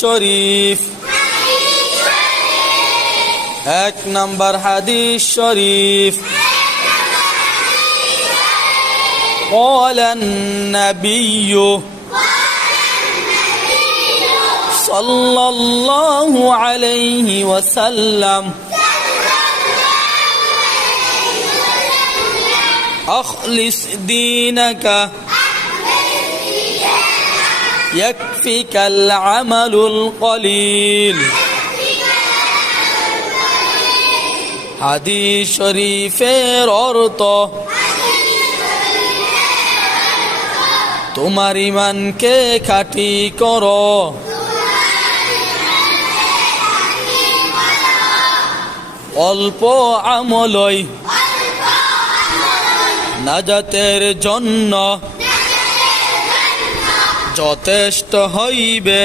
শরীফ এক নম্বর হাদিস শরীফ قال النبي صلى الله عليه وسلم أخلص دينك يكفيك العمل القليل হাদিস শরীফের অর্থ তোমার ঈমানকে খাঁটি করো, অল্প আমলই নাজাতের জন্য যথেষ্ট হইবে।